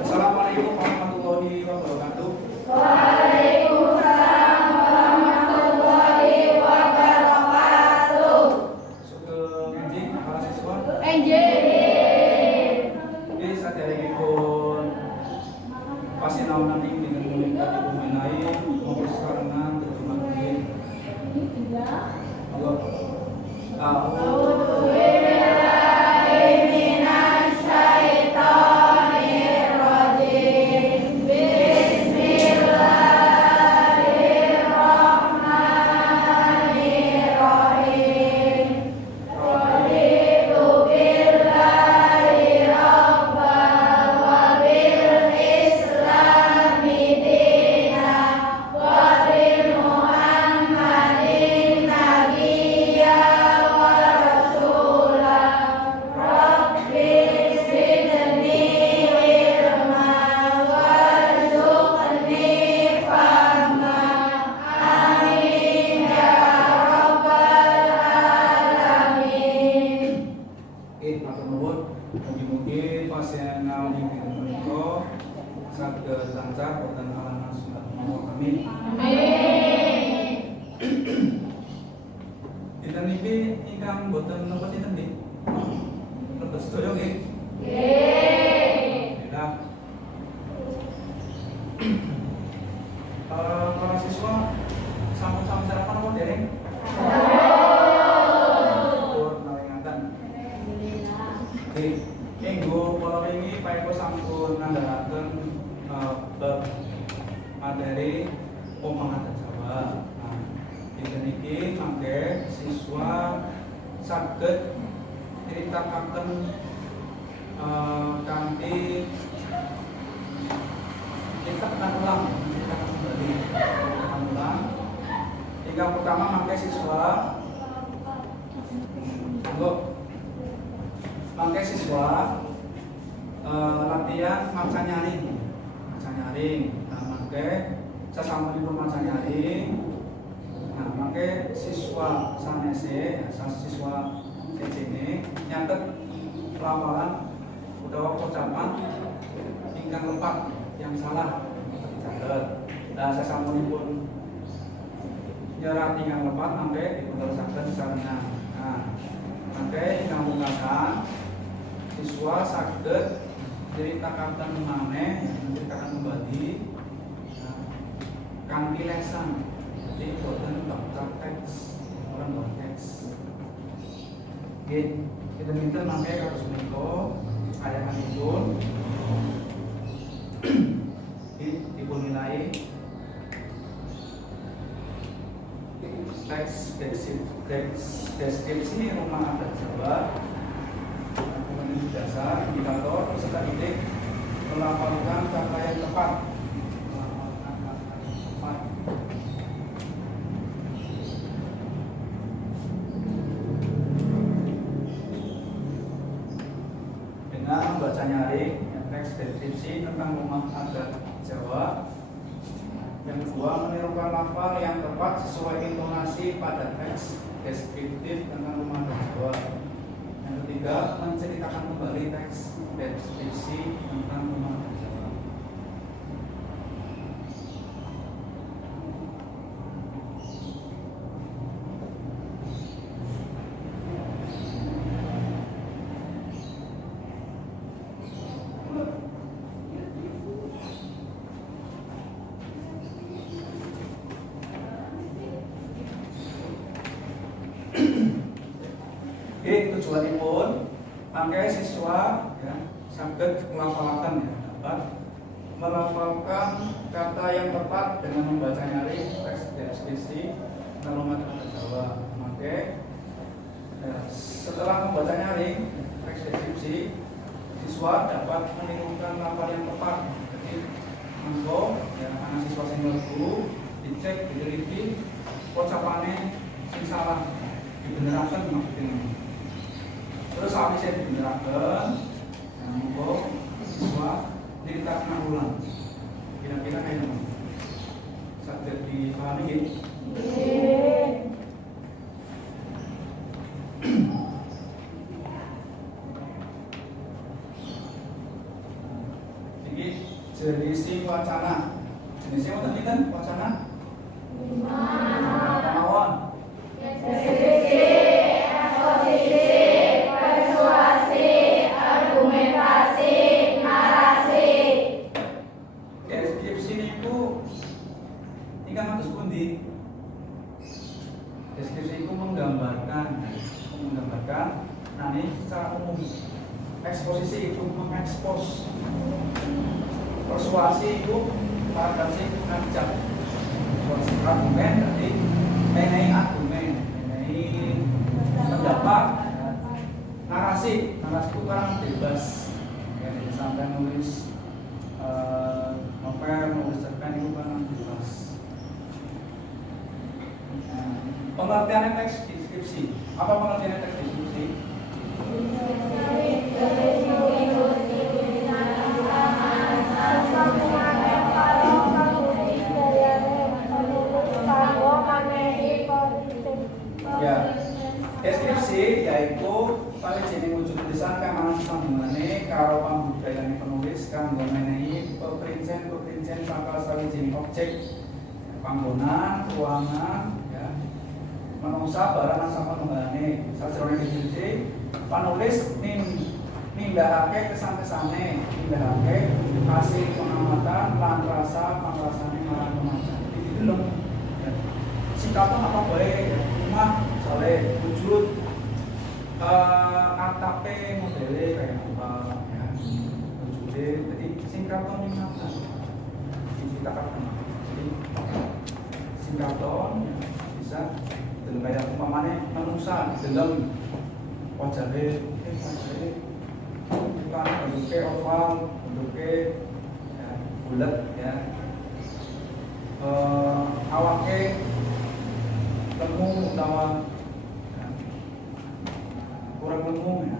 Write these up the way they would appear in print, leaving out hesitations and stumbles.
Assalamualaikum warahmatullahi wabarakatuh. Waalaikumsalam warahmatullahi wabarakatuh. Sugeng enjing para siswa. Enjing. Oke, saderengipun pasinaon nanti dengan menika dipuminahi monggo sekarengan terima kasih. Allah. A'udzu billahi minasy syaithanir rajim. Bismillahirrahmanirrahim. Amin. Amin. Dinten niki ingkang boten napa dinten niki? Lebet sedaya nggih. Nggih. Alhamdulillah. Para siswa sampun sarapan apa dereng? Sampun nalingaken. Oke, minggu kala wingi paepo sampun ngandharaken bab materi omongan Jawa. Nah, dinten iki mangke siswa saged nyritakaken kanthi kita akan ulang kembali. Yang pertama mangke siswa latihan maca nyaring. Nah, mangke sasampunipun maca nyaring. Nah, mangke siswa sanese, siswa sejene nyatet pelafalan utawa ucapan ingkang lepat yang salah dicatet. Nah, sasampunipun nyerat ingkang lepat mangke dipunterusaken sarana. Nah, mangke ingkang pungkasan siswa saged nyritakaken maneh, nyritakaken kembali kanthi lesan. Jadi boten bakal teks, orang boten teks. Oke, kita minta mangke kados menika ayahanipun dipun nilai teks deskripsi rumah adat Jawa, kemudian dasar indikator peserta didik melafalkan kata yang tepat. Dengan membaca nyaring teks deskripsi tentang rumah adat Jawa. Yang kedua, menirukan lafal yang tepat sesuai intonasi pada teks deskriptif tentang rumah adat Jawa. Yang ketiga, menceritakan kembali teks deskripsi tentang rumah adat Jawa. Oke, tujuanipun mangke siswa ya saged melafalkan ya, dapat melafalkan kata yang tepat dengan membaca nyaring teks deskripsi rumah adat Jawa. Mangke ya, setelah membaca nyaring teks deskripsi, siswa dapat menirukan lafal yang tepat. Jadi monggo ya anak siswa sing mlebu dicek, diteliti ucapane sing salah, dibeneraken maksudnya. Terus habis saya dibeneraken, monggo siswa diceritakan ulang. Kira-kira kayak mana? Saged dipahami nggih? Nggih. Iki jenis wacana. Jenisnya wonten pinten wacana? 5. Mawon. Deskripsi, eksposisi, persuasi, argumentasi, narasi. Deskripsi niku ingkang kados pundi? Deskripsi itu menggambarkan nani secara umum. Eksposisi itu mengekspos. Persuasi itu parasi ngajak. Argumen tadi mengenai argumen, mengenai pendapat. Narasi itu orang bebas. Ya, sampai nulis novel, nulis cerpen itu kan bebas. Pengertian teks deskripsi. Apa pengertian teks deskripsi? Ya, deskripsi yaitu sawijining wujud tulisan kang ana sambungane karo pambudayane penulis kang menehi peprincen saka sawijining objek panggonan, ruangan, ya, menungsa barang sama kembali. Sajroning deskripsi, penulis nindakake kesan-kesane, nindakake hasil pengamatan lan rasa pangrasane marang pemaca. Jadi deleng. Ya. Singkatan apa bae, ya. Rumah, misalnya wujud atape modele kayak apa, ya. Wujudnya, jadi singkatan ini apa? Diceritakan. Jadi singkatan ya, bisa deleng kayak umpamane manungsa deleng wajahnya bukan bentuknya oval, bentuknya ya, bulat ya, awaknya lemu utawa ya, kurang lemu ya,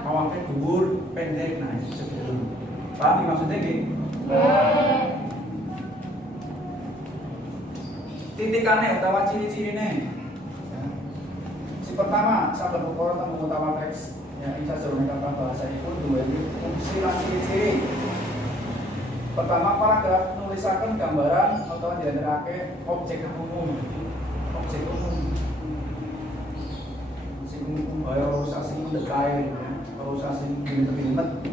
awaknya dhuwur pendek, nah itu sebelum paham maksudnya gini. Titikannya utawa ciri-cirine ya. Si pertama saben perkara temu utawa teks ya ing sajroning kata bahasa iku duweni fungsi lan ciri-ciri. Pertama, paragraf nulisaken gambaran utawa diantarake objek umum. Objek umum. Sing umum bae ora sing mendekai, ora sing bintet-bintet.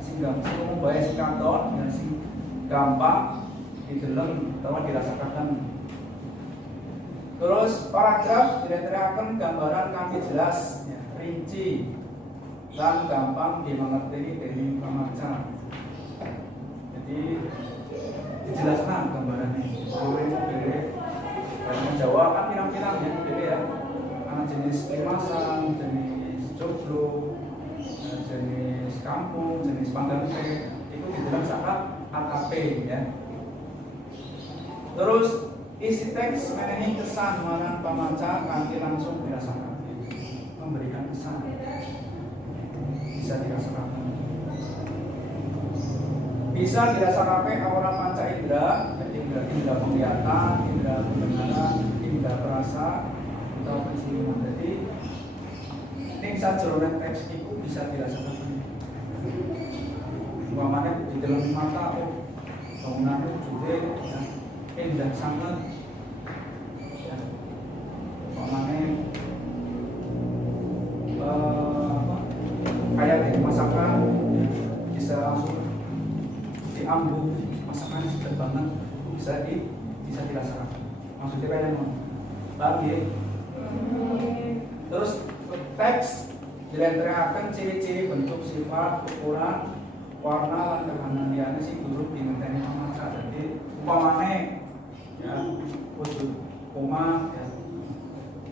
Sing umum bae sing kanton dan sing gampang dideleng utawa dirasakan. Terus paragraf diantarake gambaran kanthi jelas, ya, rinci dan gampang dimengerti dari pemaca. Jadi dijelaskan gambarannya. Boleh dari Jawa kan pirang-pirang ya, jadi ya. Karena jenis kemasan, jenis joglo, jenis kampung, jenis panggangan itu dijelaskan AKP ya. Terus isi teks menehi kesan marang pemaca kanthi langsung dirasakan. Memberikan kesan. Bisa dirasakan. Bisa dirasakan orang panca indera, indera penglihatan, indera pendengaran, indera perasa, atau penciuman. Jadi, ning sajroning teks itu bisa dirasakan. Umpamane di dalam mata, oh, bangunan juga ya, indah sangat. Ya. Umpamane kayak di masakan bisa langsung diambil masakan sedap banget bisa dirasakan. Maksudnya kayak mana? Paham ya? Terus teks dilentrehaken ciri-ciri bentuk, sifat, ukuran, warna lan kahanan liyane sing durung dingerteni pamaca. Jadi umpamane ya wujud omah ya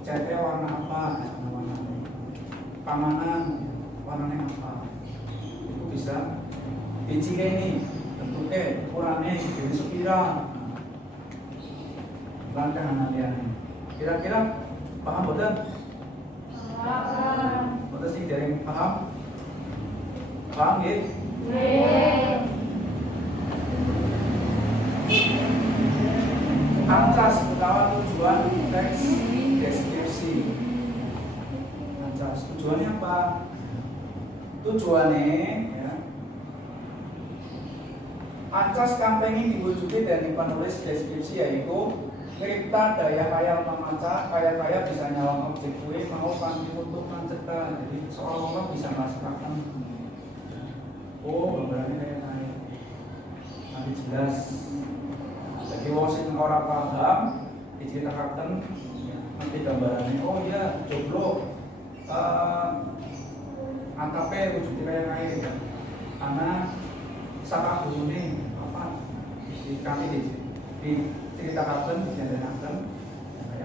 cete warna apa ya, warna panganan warnanya apa itu bisa dicileni bentuknya ukurannya jadi sepira langkah analiannya. Kira-kira paham betul? Paham. Betul sih dari paham? Paham gitu? Ancas utawa tujuan teks deskripsi. Ancas tujuannya apa? Tujuannya ya, ancas kang pengin diwujudi dari penulis deskripsi yaitu ngripta daya khayal pemaca, kaya bisa nyawang objek kue mau kanthi untuk manceta. Jadi seolah-olah bisa merasakan oh gambarannya kayak naik nanti jelas. Jadi wong sing ora paham diceritakan nanti gambarannya oh iya joglo angkape wujud kayak naik ya. Karena saka gurune apa di kami diceritakan dijanjikan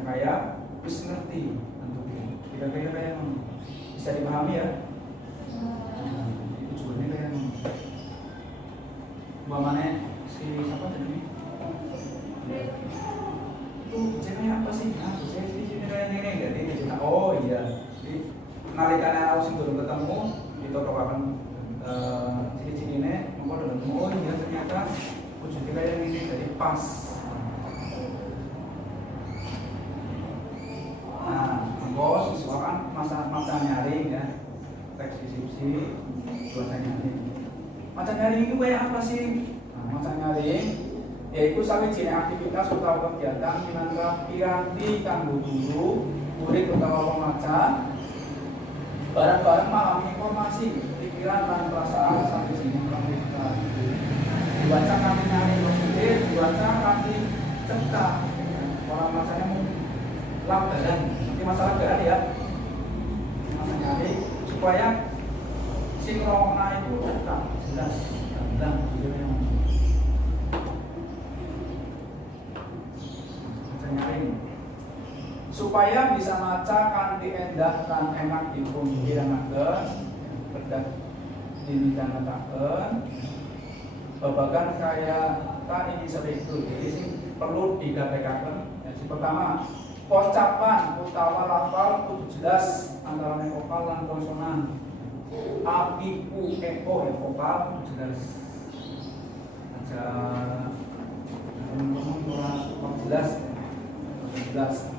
kayak wis ngerti bentuknya. Kira-kira kayak bisa dipahami ya. Tujuannya kayak umpamane si siapa tadi? Itu jenenge apa sih? Nah, saya di sini kayak ini jadi cerita. Oh iya. Jadi narikannya aku sing durung ketemu ditotokaken ciri-cirine mongko dengan oh iya ternyata wujudnya kayak ini jadi pas. Nah, mongko sesuaikan masa nyaring ya. Teks deskripsi bahasa nyaring. Maca nyaring itu kayak apa sih? Nah, maca nyaring yaitu sawijining aktivitas utawa kegiatan minangka piranti kanggo guru, murid utawa pemaca bareng-bareng memahami informasi, pikiran dan perasaan sawijining pramila. Dibaca kanthi nari positif, dibaca kanthi cetak. Orang macanya lambaran, nanti masalah garan ya. Masa nyari supaya sinkrona itu cetak, jelas, gamblang gitu ya. Supaya bisa maca kanthi endah dan enak dipun kiranaken kedah dimintanetaken babagan kaya tak ini itu. Jadi sing perlu digatekaken yang pertama pocapan utawa lafal kudu jelas antara vokal lan konsonan. A, I, U, E, O ya vokal kudu jelas. Aja ngomong kurang jelas. Jelas.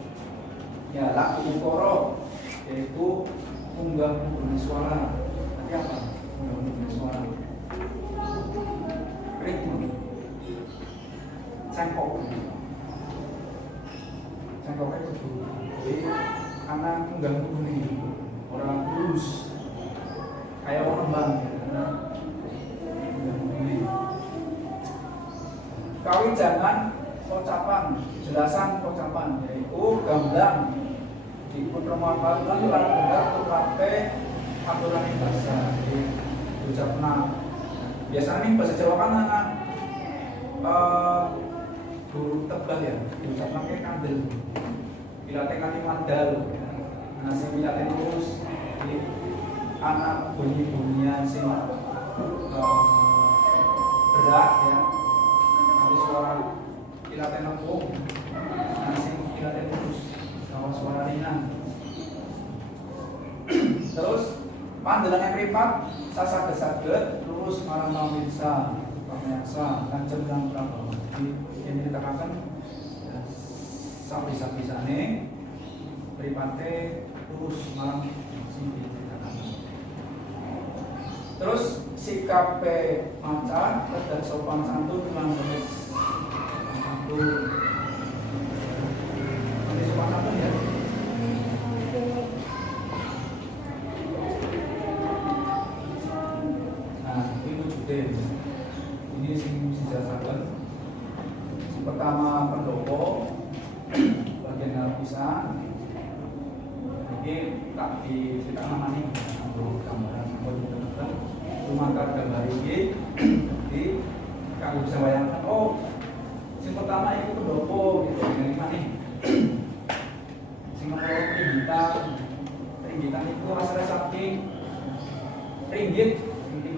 Ya, la ukoro yaitu unggah bunyi suara. Nanti apa? Unggah bunyi suara. Ritme. Cengkok. Cengkoknya itu. Jadi anak unggah bunyi orang lurus. Kayak orang bang ya, karena unggah bunyi. Kawijanan pocapan, jelasan pocapan yaitu gamblang dipun remakan lan benar pakai aturan bahasa diucapna. Biasanya bahasa Jawa kan anak guru tebal ya, diucapna pakai kandel. Dilatih kali mandal, nasi dilatih terus di anak bunyi-bunyian sing berat ya, nanti suara dilatih nempung, nasi dilatih terus. Suara ringan. Terus pandelangan mripat sasaget-saget lurus marang pamirsa, pamirsa kanjeng kang prabawa. Ini ditekankan sapi-sapisane mripate lurus marang sing ditekankan. Terus sikape maca kedah sopan santun lan tulis santun. Ya. Nah, ini wujudnya. Ini sing dijelaskan. Pertama pendopo bagian lapisan. Ini tak diceritakan namanya untuk gambaran teman-teman. Rumahkan gambar ini di kamu bisa bayangkan. Oh, yang pertama itu pendopo gitu. Ini mana nih? Ringgitan itu asalnya saking ringgit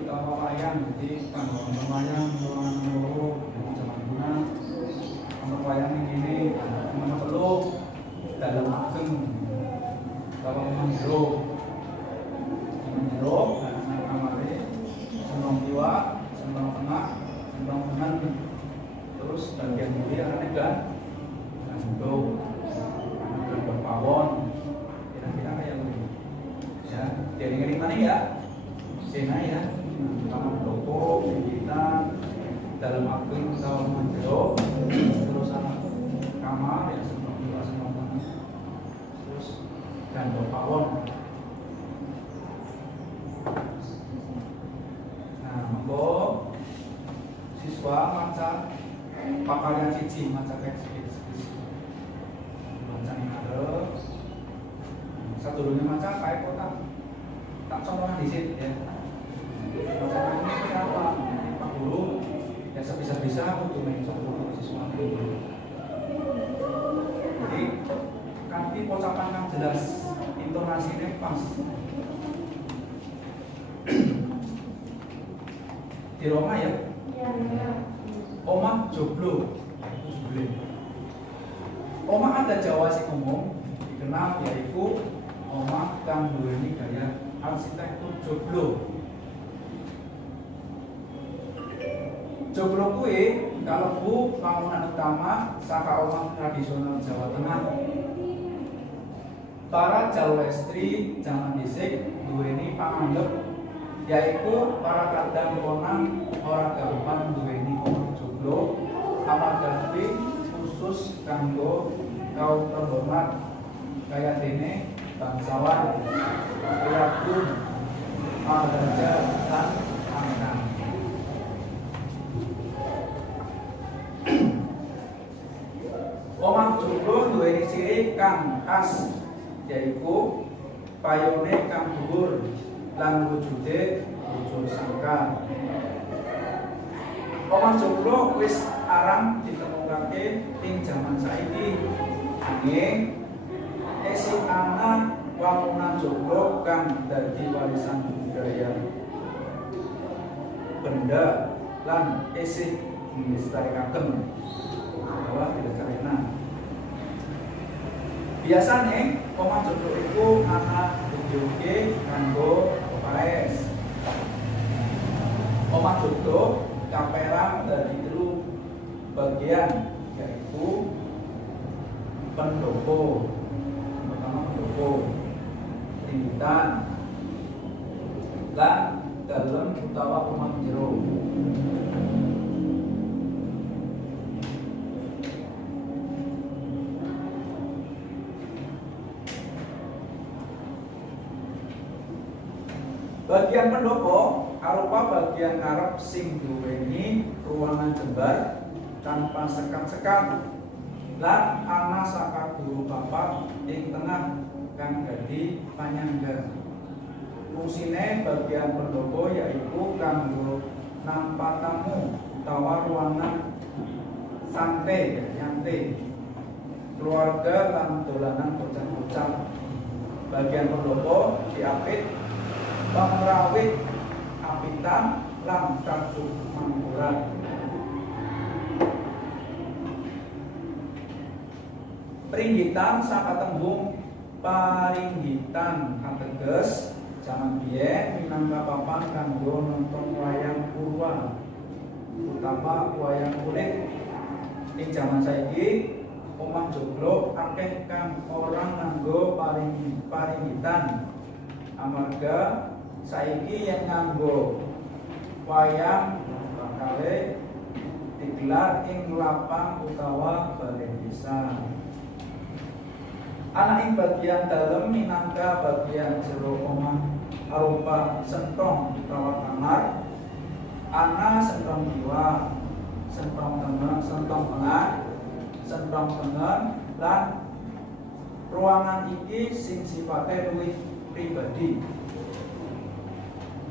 utama wayang, jadi kanggo wayang loro zaman guna untuk wayang ini mana perlu dalam ageng kalau memang jero kamare sembang jiwa sembang tengah sembang kanan terus bagian mulia karena kan untuk berpawon kira-kira kayak begini ya, jadi ngeri mana ya sena ya utama toko kita dalam ageng atau menjero terus anak kamar ya sebelum dua sebelum terus dan berpawon. Nah monggo siswa maca pakaryan cici maca teks satu dunia maca kayak kotak tak contohnya di sini ya. Masalah ini apa? Pak Guru ya sebisa-bisa untuk mencontoh siswa ini. Jadi kanti pocapan yang jelas, intonasinya pas. Di Roma ya? Omah joglo, itu jubli. Omah ada Jawa sing umum dikenal yaitu omah kang duweni gaya arsitektur joglo. Joglo kuwi kalebu bangunan utama saka omah tradisional Jawa Tengah. Para jalwestri zaman dhisik duweni panganggep yaitu para kadang konang ora gampang duweni omah joglo amarga kuwi khusus kanggo kaum terhormat kaya dene bangsawan, priyatun, maharaja lan angkang. Omah joglo duweni ciri kang khas yaiku payone kang dhuwur lan wujude wujud sangkar. Omah joglo wis arang ditemokake ing jaman saiki. Nanging isih ana wangunan joglo kang dadi warisan budaya benda lan isih dilestarikaken. Biasane omah joglo iku ana bentuke kanggo paes. Omah joglo kapérang dadi 3 bagian yaitu pendopo, pertama pendopo, ringgitan, lan dalem utawa omah jero. Bagian pendopo arupa bagian ngarep sing duweni ruangan jembar tanpa sekat-sekat lan ana sakaduru papat ing tengah kang dadi panyangga. Fungsine bagian pendopo yaiku kanggo nampa tamu utawa ruangan santai nyantai keluarga lan dolanan bocah-bocah. Bagian pendopo diapit pangrawit apitan lan kacu mangkuran. Pringgitan saka tembung paringgitan ateges jaman biyen minangka papan kanggo nonton wayang purwa utawa wayang kulit. Ing jaman saiki omah joglo akeh kang orang nganggo paringgitan amarga saiki yang nganggo wayang bakale digelar ing lapang utawa balai desa. Ana ing bagian dalem minangka bagian jero omah arupa sentong utawa kamar, ana sentong kiwa, sentong tengah, sentong tengen lan ruangan iki sing sifate luwih pribadi.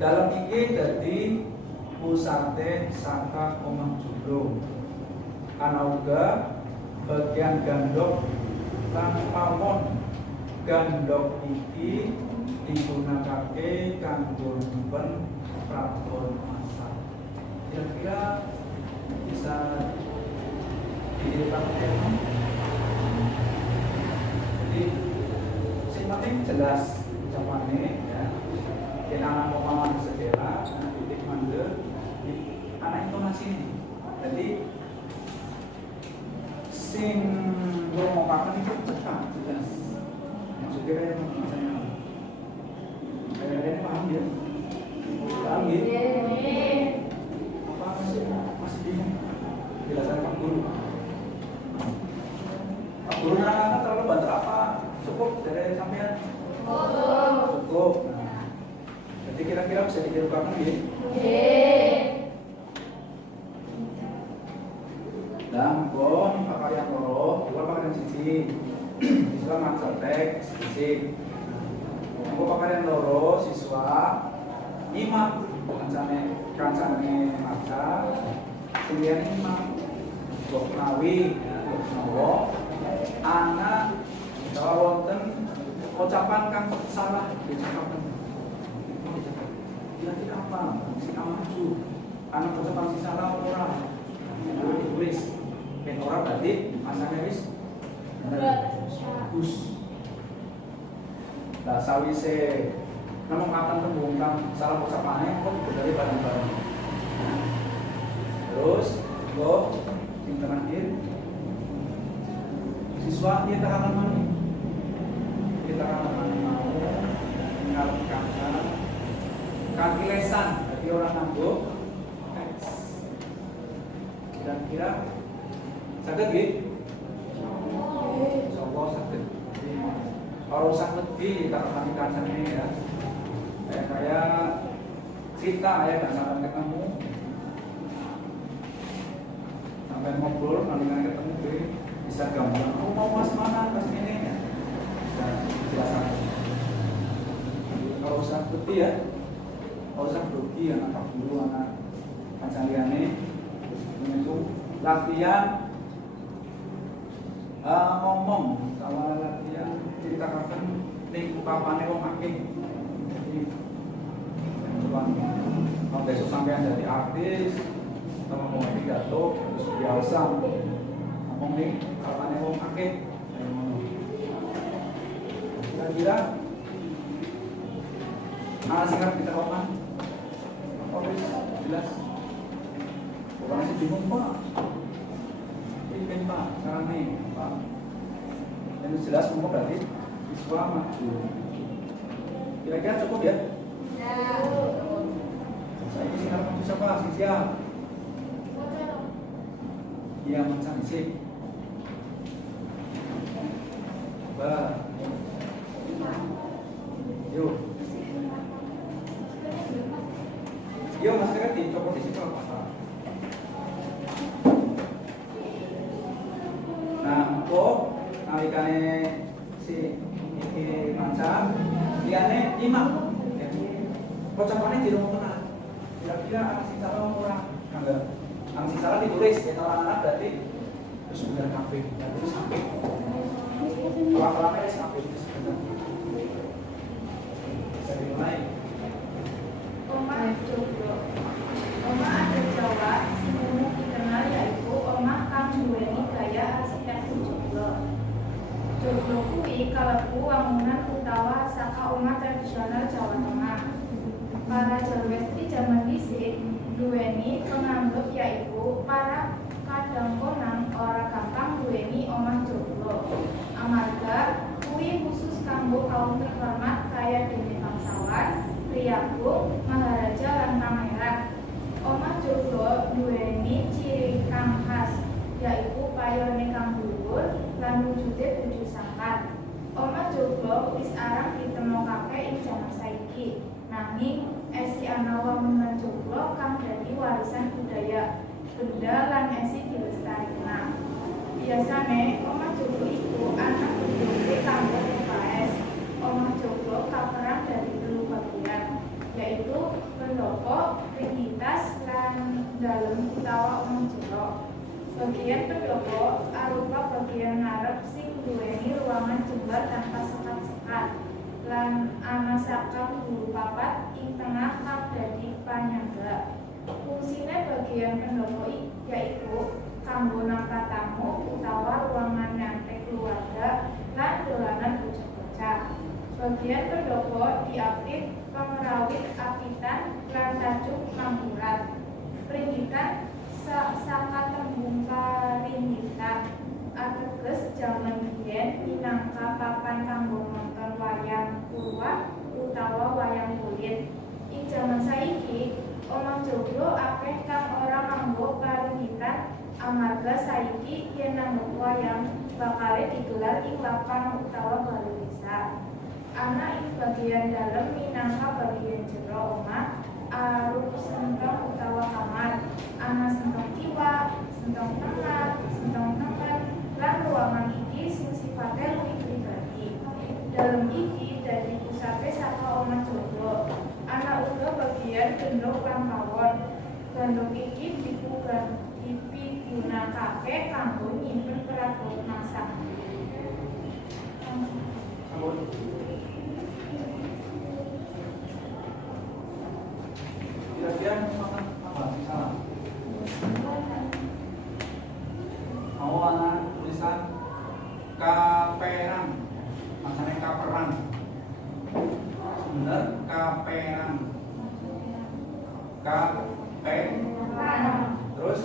Dalam iki dadi pusate saka omah joglo. Ana uga bagian gandok lan pawon. Gandok iki digunakake kanggo nyimpen prabon masak. Kira-kira bisa diceritakan? Jadi sing penting jelas ucapane ya. Anak pemahaman segera, anak titik mandel, anak intonasi ini. Jadi sing ngomongaken itu cepat, jelas. Yang segera yang mengucapkan. Kayaknya paham ya? Paham ya? Apa masih bingung? Jelasan Pak Guru. Pak Guru anak-anak terlalu banter apa? Cukup dari sampean? Cukup. Jadi kira-kira bisa ditirukan ya? Dan pun pakaian loro, dua pakaian siji. Siswa maksud teks siji. Aku pakaian loro siswa imam kancane maca. Kemudian imam Bok Nawi, Bok Nawo, anak bahwa wonten ucapan kang salah diucapkan. Kira-kira apa? Si amaju, anak ucapan si salah orang, yang ditulis, dan orang berarti masanya wis bagus. Nah, sawise namun akan tembung kang salah ucapannya kok dari barang-barang. Terus, kok yang terakhir siswa kita halaman mau mengalami kaki lesan, jadi orang nganggo teks. Kira-kira Saged nggih? Insyaallah saged. Kalau saged di taruhan sana ya. Kayak cerita ya nggak sampai ketemu. Sampai ngobrol nanti ketemu bisa gampang. Aku mau mas mana pas ini ya. Bisa jelaskan. Kalau saged ya. Kalau saged anak guru anak pancaliane itu latihan ngomong kalau latihan ceritakan ning ungkapane wong akeh. Jadi kalau besok sampean jadi artis atau ngomong pidato terus biasa ngomong ning ungkapane wong akeh. Kira-kira singkat kita omah. Jelas. Bukan masih bingung Pak. Ini Pak, sekarang nih Pak. Yang jelas semua berarti siswa maju. Kira-kira cukup ya? Ya. Saya ini sekarang maju siapa? Siap. Iya, macam sih. Bah. Yuk. Yo mas kan dicopot di situ apa? Nah, untuk nalikane si iki macan, liyane nyimak. Pocokannya di rumah tengah. Kira-kira aksi salah orang enggak? Aksi salah ditulis ya anak-anak berarti terus benar kafe, terus sampai. Pelan-pelannya sampai itu sebenarnya. Bisa dimulai. Omah Joglo. Omah adat Jawa sing umum dikenal yaitu omah kang duweni gaya arsitektur joglo. Joglo kuwi kalebu wangunan utawa saka omah tradisional Jawa Tengah. Para Jalwestri jaman dhisik duweni penganggep yaitu para kadangkonan ora gampang duweni omah joglo. Amarga kuwi khusus kanggo kaum terhormat kaya dene bangsawan, priyagung, maharaja lan pangeran. Omah joglo duweni ciri kang khas yaitu payone kang dhuwur lan wujude tujuh sangkat. Omah joglo wis arang ditemokake ing jaman saiki. Nanging esi ana wangunan joglo kang dadi warisan budaya. Benda lan esi dilestarikna. Biasane omah joglo iku ana bentuke kanggo PKS. Omah joglo kaperang dari telu bagian, yaitu pendopo, ringgitas, lan dalem utawa omah jero. Bagian pendopo arupa bagian ngarep sing duweni ruangan jembar tanpa sekat-sekat, lan ana sakam guru papat ing tengah kang dadi panyangga. Fungsine bagian pendopo yaitu kanggo nampa tamu utawa ruangan nyantai keluarga lan dolanan bocah-bocah. Bagian pendopo diapit pengrawit apitan lan tajuk mampurat. Pringgitan saka tembung paringgitan ateges jaman biyen minangka papan kanggo nonton wayang purwa utawa wayang kulit. Ing jaman saiki omah joglo akeh kang ora nganggo paringgitan amarga saiki yen nang wayang bakale digelar ing lapang utawa balai desa. Ana ing bagian dalem minangka bagian jero omah arup sentong utawa kamar. Ana sentong kiwa, sentong tengah, sentong tengen, lan ruangan iki sing sifate luwih pribadi. Dalem iki dadi pusate saka omah joglo. Ana uga bagian gendhog lan pawon. Gendhog iki dipigunakake kanggo nyimpen perabot masak. Kira-kira apa salah? Mau anak tulisan kaperang, maksudnya kaperang. Bener kaperang. Kaperang. Terus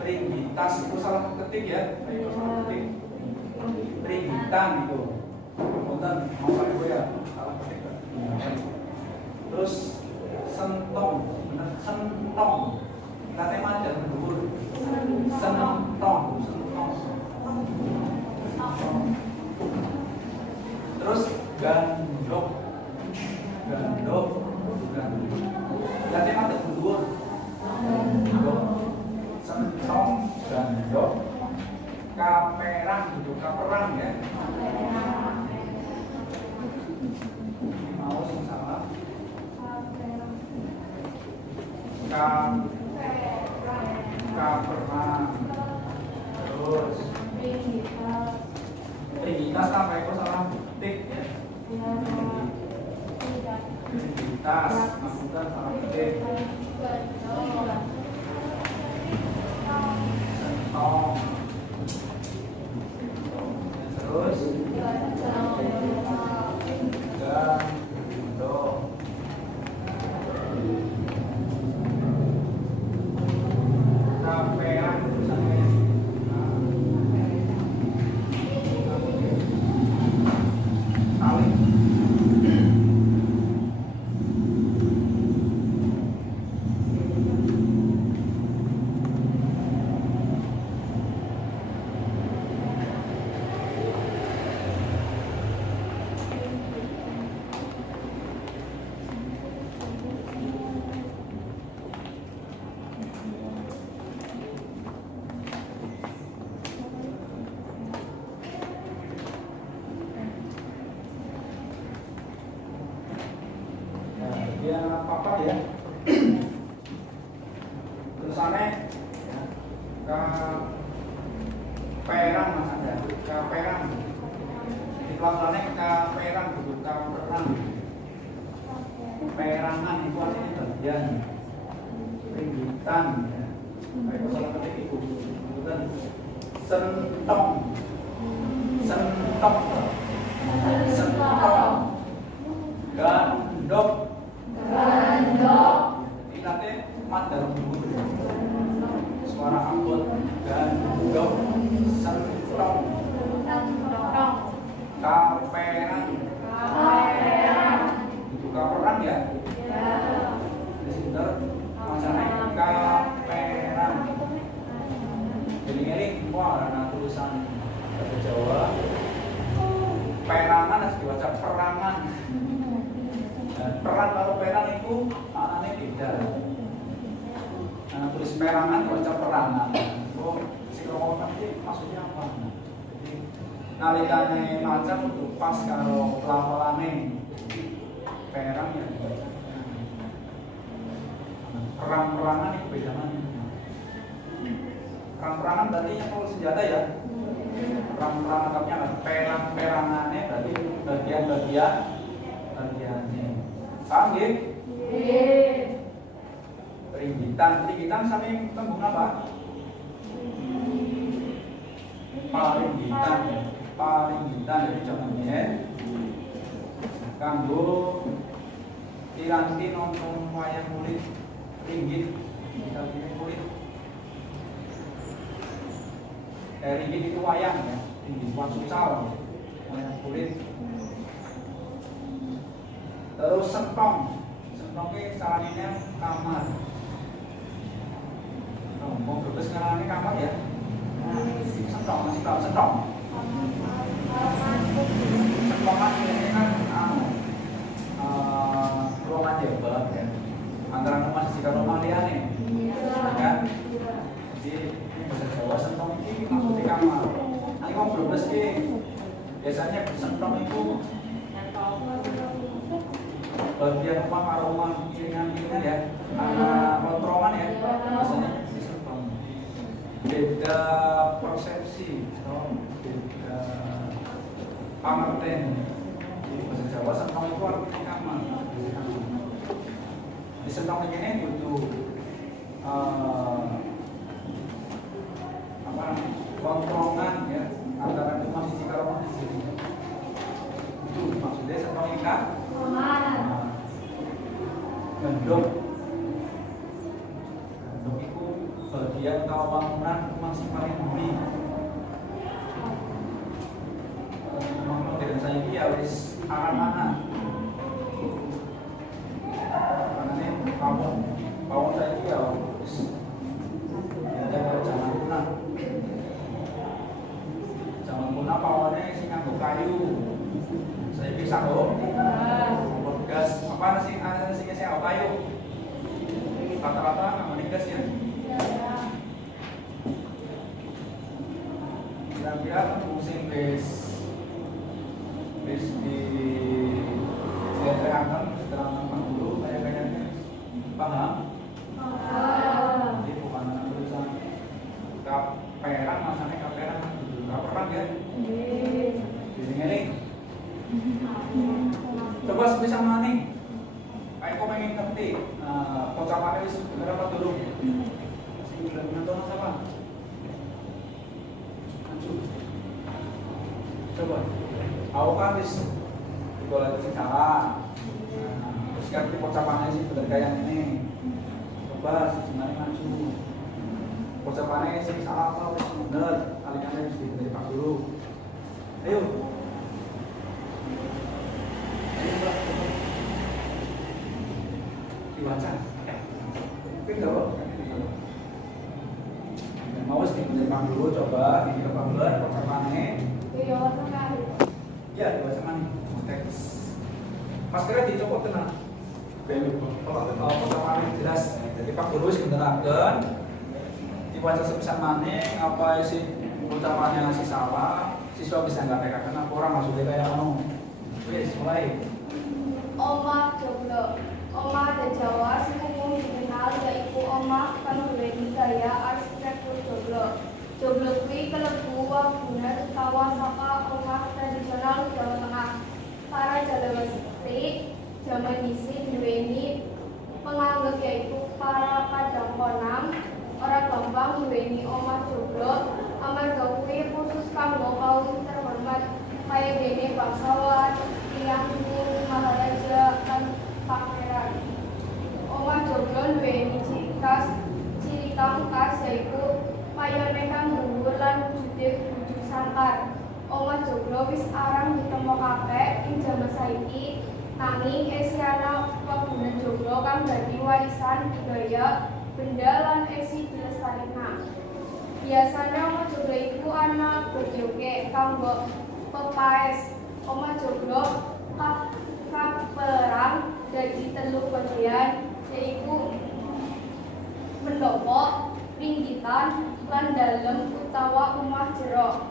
ringgitas itu salah ketik ya, itu salah ketik. Ringgitan itu. Punten, mau pakai ya, salah ketik. Terus sentong, bener sentong. Katanya macam dulu. Sentong. gandok, gandok, gandok. Berarti mata dhuwur. Gandok, sentong, gandok, kaperang, duduk kaperang ya. Mau yang salah. Kaperang. Terus trinitas apa itu salah tik ya. Trinitas, maksudnya salah tik. Sentong. Terus gandok. Kaperang tulisannya. Tali. Dia apa ya? Tulisannya kaperang mas ada, kaperang. Di pelajarannya kaperang, bukan kaperang. Perangan itu artinya bagian, ringgitan. Baik salah ketik itu, bukan sentong, sentong, sentong, gandok. Ini nanti mat dalam dulu. Suara angkut gandok, sentong, kaperang. Itu kaperang ya? Di sekitar macamnya kaperang. Jadi ini wah ada tulisan bahasa Jawa. Perangan harus dibaca perangan. Perang kalau perang itu maknanya beda. Tulis perangan baca perangan. Oh, si ngomong nanti maksudnya apa? Jadi nalikane macam itu pas kalau pelafalannya perang ya. Perang-perangan itu beda mana? Perang-perangan berarti kalau senjata ya. Perang-perangan katanya perang-perangannya berarti bagiannya. Paham ya? Peringgitan sampai tembung apa? Paringgitan jadi contohnya kanggo tiranti nonton wayang kulit ringgit kita pilih kulit ringgit itu wayang ya ringgit wasucal wayang kulit. Terus sentongnya caranya kamar. Mau berbes caranya kamar ya? Sentong masih tahu sentong. Sentongan ini kan ruangan jebak ya. Antara rumah sisi ke rumah dia nih, kan? Jadi ini bahasa Jawa sentong ini maksudnya kamar. Nanti mau berbes biasanya sentong itu bagian rumah iringan ya, kontrolan ya, biasanya sentong. Beda persepsi, beda pengertian. Di bahasa Jawa sentong itu artinya kamar. Di sentong ini butuh kontrolan ya antara rumah sisi ke rumah sisi. Itu maksudnya sentong ikan. Gandok itu bagian bangunan masih paling bumi. Modern saya ini ya wis arah-arah. Karena pawon saya ini ya wis ada zaman kuno. Zaman kuno pawonnya sing nganggo kayu. Saya bisa kok. Gas apa sih saya kayu. Kata-kata namanya gas ya. Kira-kira musim base di akan setelah dulu kayaknya paham? Jadi bukan tulisan kaperan, masanya kaperan ya. Ini coba sebisa mana nih? Kayak kau pengen ngerti pocapannya itu berapa dulu? Sing nonton apa? Coba, aku kan wis boleh sing salah. Terus kan pocapannya sih bener kayak ini. Coba sebenarnya maju. Pocapannya sing salah apa wis bener, kalian harus dari Pak dulu. Ayo. Dibaca. Oke, enggak mau sih dari Pak dulu, coba di Pak dulu pocapannya. Ya, dibaca mana? Teks. Pas kira dicopot tenang. Kalau pocapannya jelas. Jadi Pak dulu sih benerkan. Dibaca sebisa mana? Apa sih pocapannya masih salah? Siswa bisa nggak PK karena orang masuk kayak anu. Wes mulai. Omah joglo. Omah ada Jawa sing umum dikenal yaitu omah kang duweni gaya arsitektur joglo. Joglo kuwi kalebu wangunan utawa saka omah tradisional Jawa Tengah. Para Jalawasti jaman dhisik duweni penganggep yaitu para kadangkonam ora gampang duweni omah joglo. Amarga kuwi khusus kanggo kaum terhormat kaya dene bangsawan, tiyang guru, maharaja, lan pangeran. Omah joglo duweni ciri kang khas yaitu payone kang dhuwur lan wujude wujud sangkar. Omah joglo wis arang ditemokake ing jaman saiki, nanging esih ana bangunan joglo kang dadi warisan budaya benda lan esih dilestarikna. Biasanya omah joglo iku ana bojoke kanggo pepaes. Omah joglo kaperang dadi 3 bagian yaitu pendopo, pinggitan, lan dalem utawa omah jero.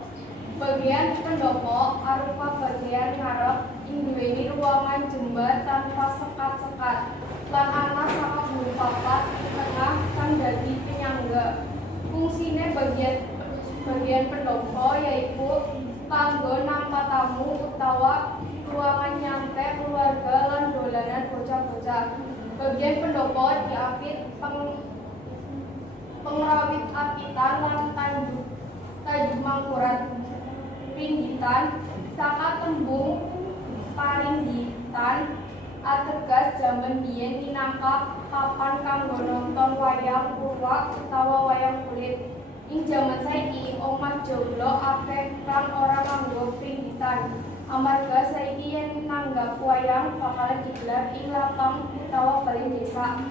Bagian pendopo arupa bagian ngarep ing duweni ruangan jembar tanpa sekat-sekat lan ana saka bulu papat tengah kang dadi penyangga. Fungsine bagian pendopo yaitu kanggo nampa tamu utawa ruangan nyantai keluarga lan dolanan bocah-bocah. Bagian pendopo diapit pengrawit apitan lan tanjuk mangkurat. Pinggitan saka tembung paringgitan ateges jaman biyen minangka papan kanggo nonton wayang purwa utawa wayang kulit. Ing jaman saiki omah joglo akeh kang ora nganggo pinggitan. Amarga saiki yen nanggap wayang bakal digelar ing lapang utawa balai desa.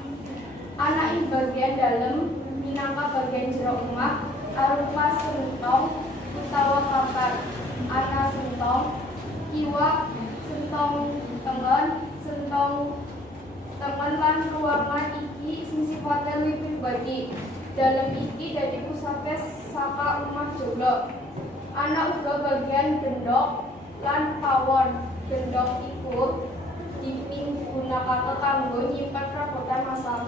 Ana ing bagian dalem minangka bagian jero omah arupa sentong utawa kapar. Ana sentong kiwa, sentong tengen lan ruangan iki sing sifate luwih pribadi. Dalem iki dadi pusate saka omah joglo. Ana uga bagian gendok lan pawon. Gendok iku dipigunakaké kanggo nyimpen perabotan masak.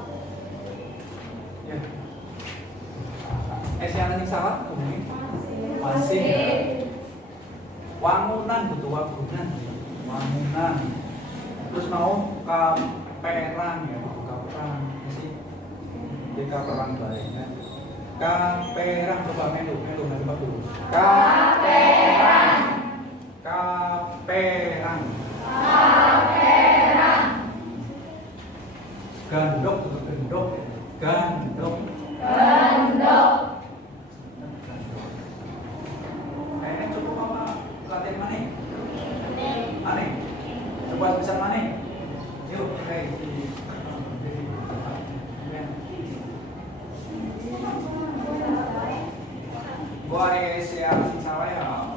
Ya. Siapa sing salah? Masih. Wangunan butuh wangunan. Wangunan. Terus mau kaperan ya, kaperan sih. Jadi kaperan baik kan. Kaperan coba melu coba dulu. Kaperan. Kaperan. Kaperan. Gandok tuh gendok. Gandok. Gandok. Kayaknya cukup apa? Latihan mana? Mana? Coba bisa mana? Yuk, kayak gua ada siapa sih salah ya?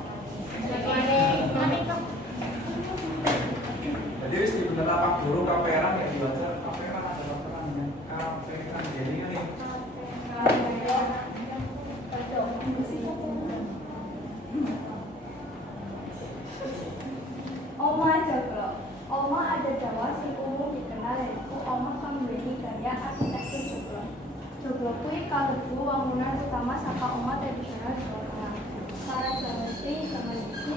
Jadi wis dibener apa guru kaperan ya dibaca kaperan ada kaperannya. Kaperan jadi kan nih. Oma Joglo. Oma ada Jawa sing umum dikenal yaiku Oma kang nduweni gaya arsitektur Joglo. Joglo kuwi kalebu wangunan utama saka Oma tradisional Jawa Tengah. Para Jawa zaman iki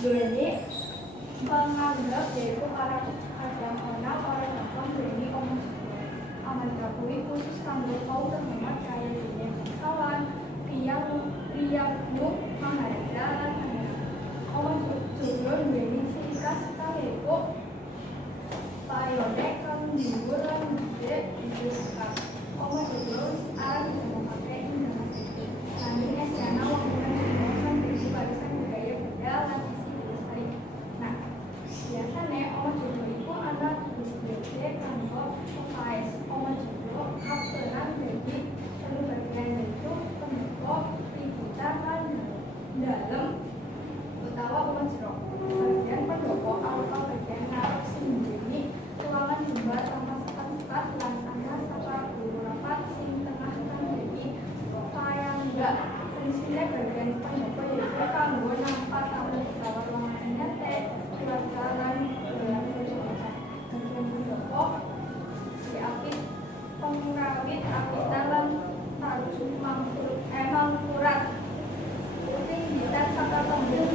duweni penganggap yaitu para kadang orang Jepang duweni Oma Joglo. Amarga kuwi khusus kanggo kaum terhormat kaya dene kawan, Priang Maharaja lan Oma Joglo nduweni ciri khas kang yaiku payone kang dhuwur lan gedhe dibuka. Oma Joglo aran ditemokaké ing zaman iki. Nanging esana wangunan Joglo kang berisi warisan budaya Benda lan isi lestari. Nah, biasane Oma Joglo iku ana gedhe kanggo pemaes. Oma Joglo kaperan dadi telu bagian yaitu pemboko, pipitan lan dalem utawa Oma Jero. Bagian pendopo arupa bagian ngarep sing nduweni ruangan jembar tanpa sekat-sekat lan ana saka guru rapat sing tengah kang dadi payangga. Fungsine bagian pendopo yaitu kanggo nampa tamu utawa ruangan nyate, keluarga lan dalam perjalanan. Bagian pendopo diapit pengrawit apitan lan tajum mangkurat. Uting bitan saka tombol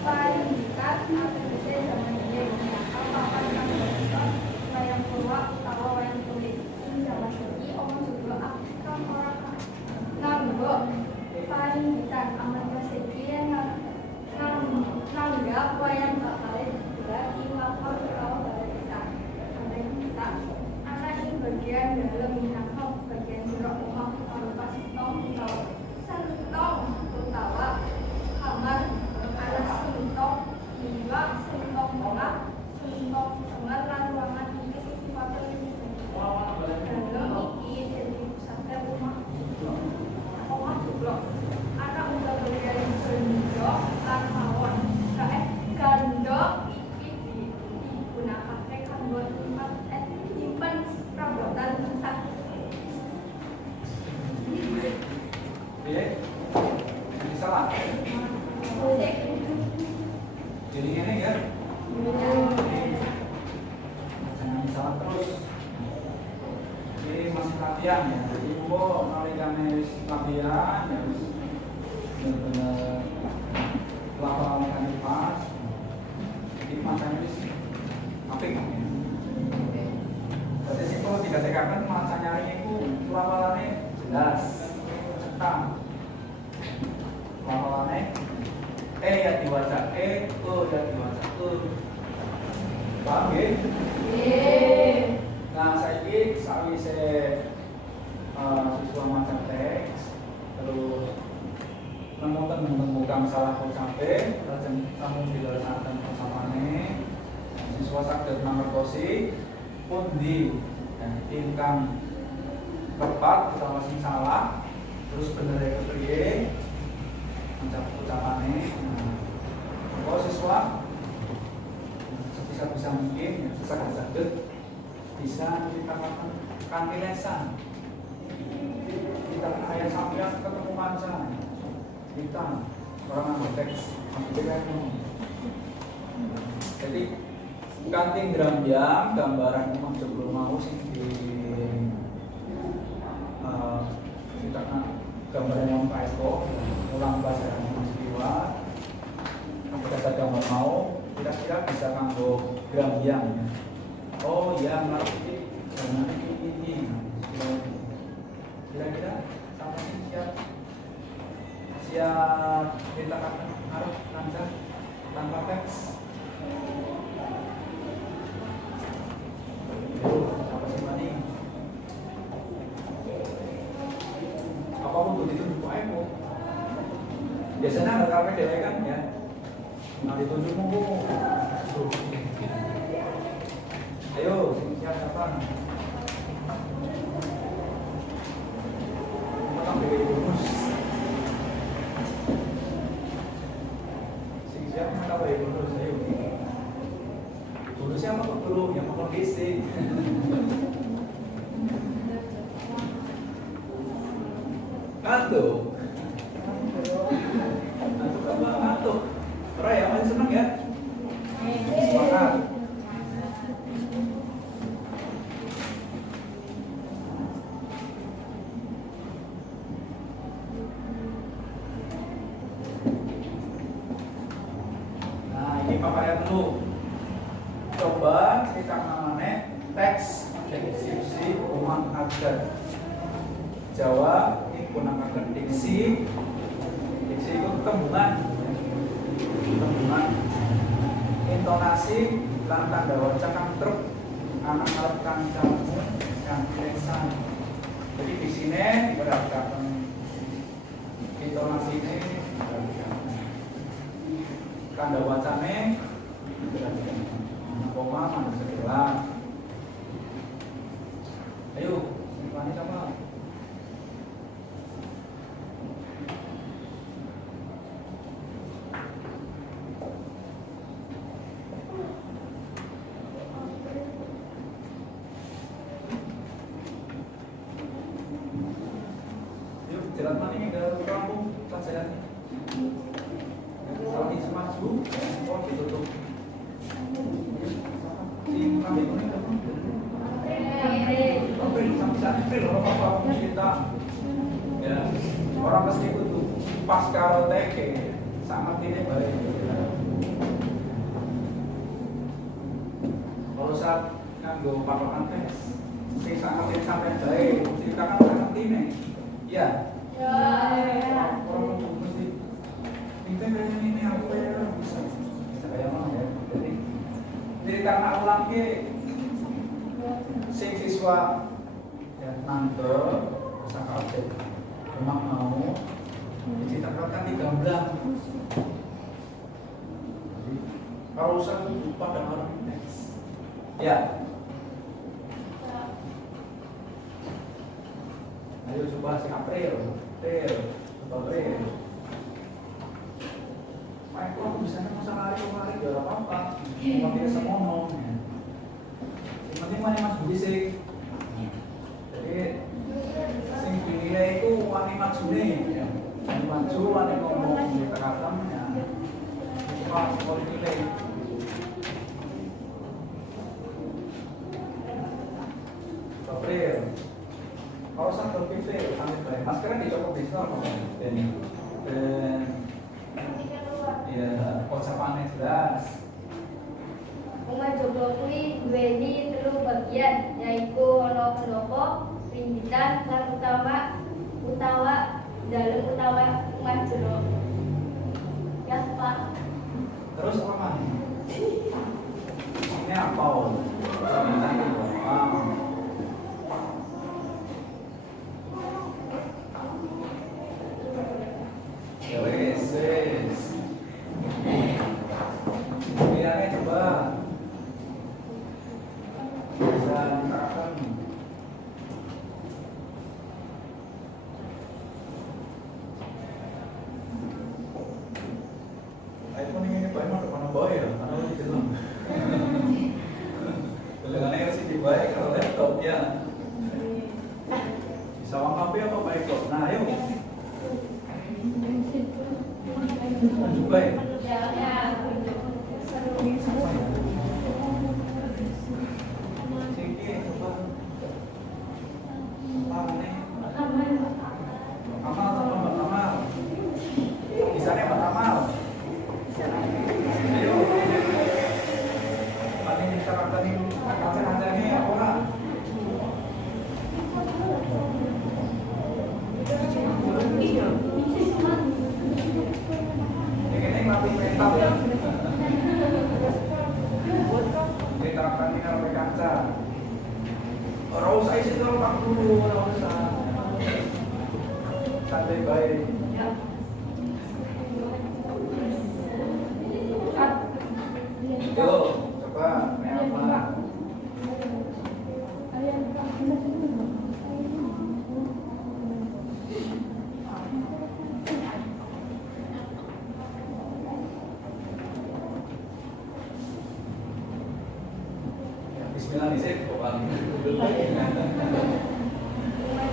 payunggitan ategese zaman biyen nyakal papan kang basa wayang purwa utawa wayang kulit. Ing zaman iki Oma Joglo kang ora nganggo payunggitan amarga sedaya nanggap wayang bakale digelar ing lakon utawa balai desa. Balai desa ana ing bagian dalem minangka bagian jero omah arupa sentong utawa kamar. Ada sentong hingga sentong tengah, sentong tengah lan ruangan ini sifatnya dalam iki jadi pusatnya Oma Joglo. Anak udah bagian gendo lan mawon. Gendo iki digunakake kanggo nyimpen perabotan masak. Salah. Jadi ini ya. Jangan salah terus. Ini masih latihan ya. Jadi gua nalikane latihan ya bener-bener laporan pas. Jadi macamnya wis apik. Jadi sih kalau tidak dikatakan masa nyari itu laporannya jelas, cetak. Laporannya ya diwaca ya diwaca paham ya? Nah saiki sawise siswa maca teks terus menemukan salah ucape lajeng namun dilesanaken bersamane siswa saged mangertosi pundi ingkang tepat utawa sing salah terus bener kepriye ucapane. Kalau siswa sebisa mungkin saged bisa menceritakan kanthi lesan. Kita ayat sampeyan ketemu kanca. Kita orang ngambil teks maksudnya jadi kanthi ngrambyang gambaran Oma Joglo mau sing di kita gambaran yang Pak Eko ulang bahasa Mas Iwa pada gambar mau kira-kira bisa kanggo grambyang ya. Oh ya ngerti dengan ini kira-kira sampai siap kita akan harus lancar tanpa teks. Apa sih Mani? Apa untuk ditunjuk Eko? Biasanya ada kafe dewe kan ya. Nah ditunjuk mulu. Ayo, siap siapa? Kita beli bonus. Siap kita beli bonus. Ayo. siapa Pak Guru? Yang mengkondisi. Ngantuk. Ngantuk apa? Ngantuk. Ora ya, masih seneng ya? Semangat. Nah, ini paparan dulu. Coba kita namanya teks deskripsi rumah adat Jawa. Ini gunakan diksi. Diksi itu tembungan, intonasi, lan tanda waca kang truk, anak alat kang jamu, kang lesan. Jadi di sini diperhatikan intonasi ini, tanda wacane, koma, mana sekilas. Ayo, simpan sama. Jalan mana ini ke kampung pelajaran? Kalau ini maju, oh ditutup. Si kami ini April sampai April orang apa kita ya orang pasti itu pas kalau TK sangat ini baik. Kalau saat nganggo patokan tes, si sangat ini sampai baik. Kita kan sangat ini, ya. Orang mesti kita kayak ini apa ya bisa kayak mana ya jadi karena ulang ke siswa ya nanti saka update memang mau diceritakan di gamblang kalau usah pada orang teks ya ayo coba si April Pak aku misalnya masalah hari jual apa cuma kita semono yang penting mana Mas Budi sih jadi sing dinilai itu wani maju nih wani maju, wani ngomong di tengah ya cuma mau dinilai April kalau sambil pikir, ambil baik. Maskernya dicopot di sana, dan ya ucapannya jelas. Omah joglo kuwi duweni 3 bagian, yaitu ana pendopo, pinggiran, lan utawa dalem utawa omah jero. Ya Pak. Terus apa lagi? Ini apa? Ya wes. Pilihannya coba bisa diterapkan. iPhone ini banyak mana boy ya, mana udah film. Belakangan sih dibaik kalau laptop ya. Bisa uang HP atau baik kok. Nah ayo. Juga ya. Singki coba. Apa nih? Amal atau Mbak Amal? Bisanya Mbak Amal. Ayo. Tadi kita tadi kaca-kacanya apa lah? Ini mati mental ya. Diterapkan ini kalau kaca. Orang usah isi terlalu tak dulu, orang usah. Santai baik. Yo, coba apa? Bismillah disik kok. Rumah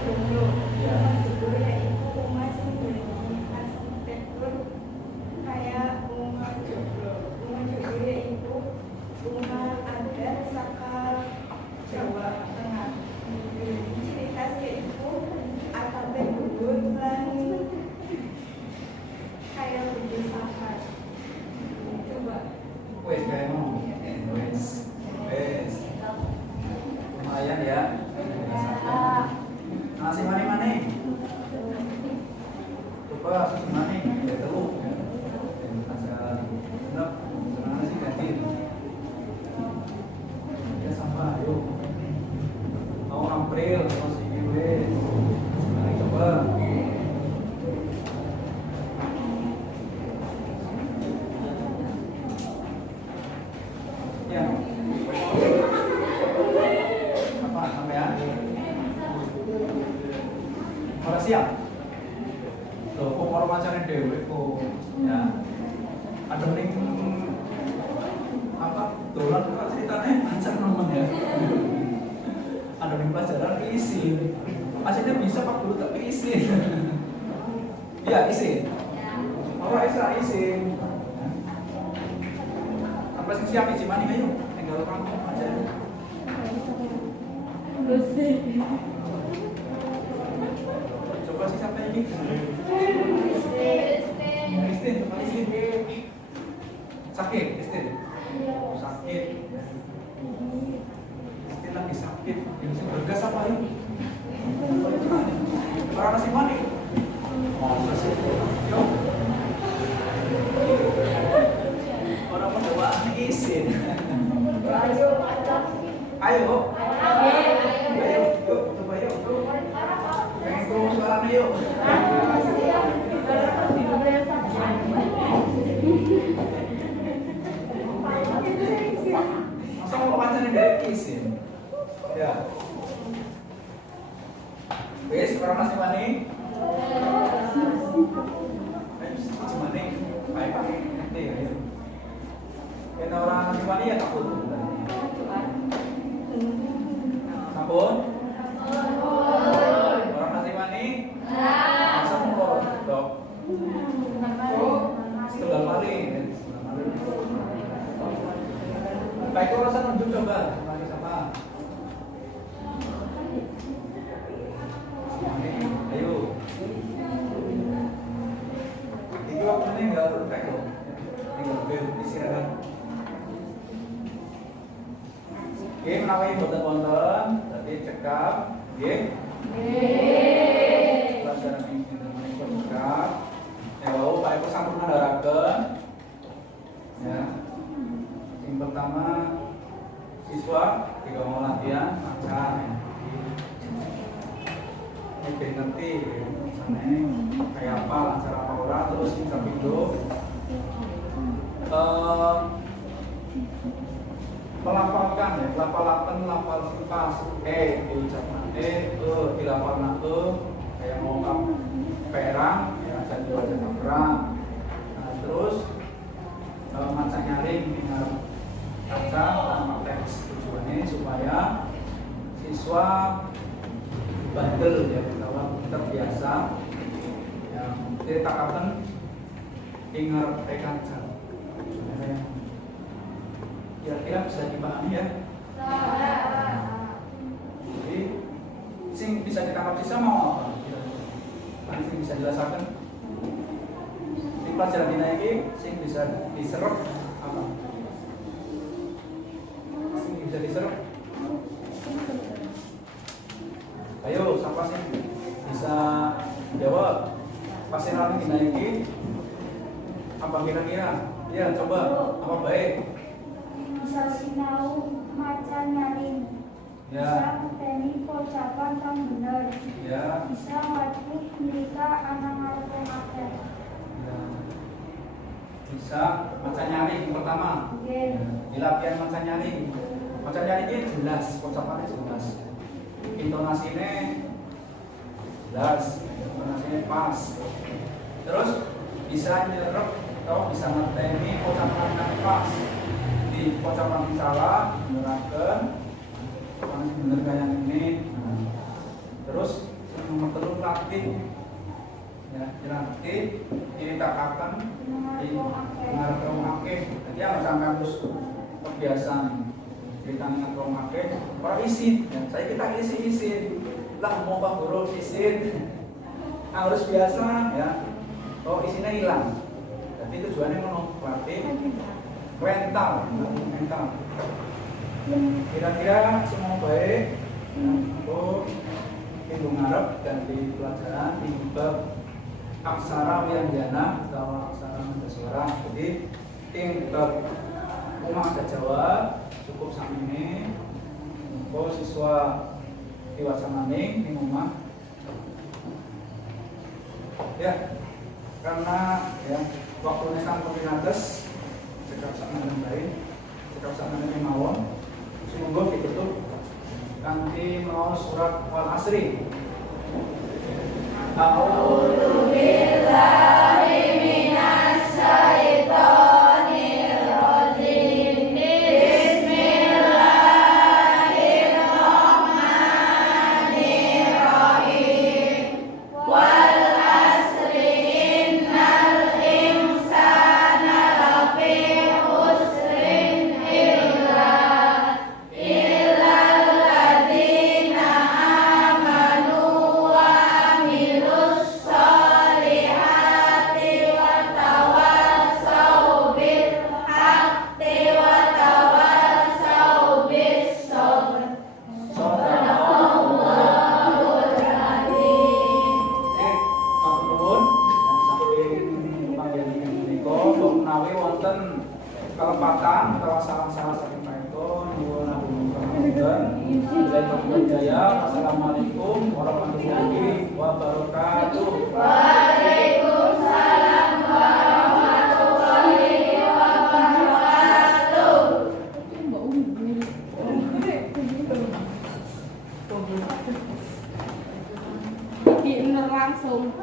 jomblo. Ya. Rumah jomblo yaiku rumah sing duweni arsitektur kaya rumah jomblo. Rumah jomblo yaiku rumah adat saka Jawa Tengah. Ciri khas yaiku atapé dhuwur lan kaya budi safar. Coba. Wes kayak mau. Wes. Lumayan ya. Nasi mani. Coba nasi mani. Ya telur. Asal enak. Senang sih ganti. Ya sama ayo. Mau April masih gue. Mari coba. Ya. Apa sampean? Ora siap. Loh, kok karo macane dhewe kok. Ya. Ada ning apa? Dolan kok ceritane lancar nemen ya. Ada ning pelajaran izin. Aslinya bisa Pak Guru tapi izin. Iya, izin. Ora izin. Apa sing siap izin mani ayo. Tinggal rangkum aja. Coba sih sampai ini. Istin, coba Istin. Sakit, Istin. Sakit. Istin lagi sakit. Yang bergas apa ini? Orang nasi mani. Masa sih? Yo. Orang berdoaan izin. Ayo. Yuk, coba yuk. Pengen ngomong suaranya yuk. Masa mau pacaran dari izin? Ya. Wes, orang nasi mani. Ayo, nasi mani. Ayo, nanti ayo. Kena orang nasi mani ya takut. Sabun? Orang nasi mani? Masa mau dok? Setengah kali. Baik, kau rasa nunjuk coba. Lagi sama. Ayo. Itu waktu ini nggak berkaik loh. Tinggal istirahat. Oke, menawi boten-boten, tadi cekap, oke? Pelajaran ini cekap. Ya, lalu Pak Eko sampun ngandharaken. Ya. Yang pertama, siswa jika mau latihan maca. Oke, ngerti misalnya kayak apa, lancar apa ora, terus kita pindah. Melafalkan ya, lafal pas diucapkan dilafalkan kayak mau perang ya, jadi wajah perang. Nah, terus maca nyaring dengan kaca sama teks, tujuannya supaya siswa bandel ya, kalau terbiasa yang ditakakan ingat kaca. Kira-kira bisa dipahami ya? Jadi, sing bisa ditangkap sisa mau apa? Nanti sing bisa jelaskan. Di pelajaran ini sing bisa diserap apa? Sing bisa diserap? Ayo, siapa sih bisa jawab? Pasti nanti dinaiki. Apa kira-kira? Ya, coba. Apa baik? Bisa sinau maca nyaring, Ya. bisa ngeteni pocapan kang bener, Ya. bisa maju ngrika ana ngarepe akeh. Ya. Bisa maca nyaring yang pertama. Nggih. Di latihan maca nyaring. Maca nyaring ini jelas, pocapannya jelas. Intonasinya jelas, intonasinya pas. Terus bisa nyerap atau bisa ngeteni pocapan yang pas. Di pocapan salah, menerapkan paling bener kayak ini. Nah, terus nomor 3 praktik ya, praktik ini takakan di ngarep wong akeh. Jadi yang sampai terus kebiasaan kita ngarep wong akeh ora isin ya. Saya kita isin lah mau Pak Guru isin harus biasa ya. Oh isinya hilang. Jadi tujuannya mau praktik mental. Kira-kira semua baik untuk pintu ngarep dan di pelajaran di bab aksara wianjana atau aksara mandaswara. Jadi tim bab rumah ada Jawa cukup sampai ini. Untuk siswa diwacananing di rumah ya, karena ya waktunya sampai pinates cekap sama dengan lain, cekap sama dengan mawon. Semoga ditutup nanti mau surat wal asri. A'udzu billahi minasy syaithanir rajim. Bismillahirrahmanirrahim. Wal asri innal insana lafi khusrin illal ladzina amanu wa amilus sholihati wa tawassau bil haqqi wa tawassau bis sabr. Shadaqallahul adzim. Matur saking panjenengan menika menawi wonten kelepatan utawa salah-salah saking menika nyuwun apunten. Assalamualaikum warahmatullahi wabarakatuh. Waalaikumsalam warahmatullahi wabarakatuh. Bener langsung.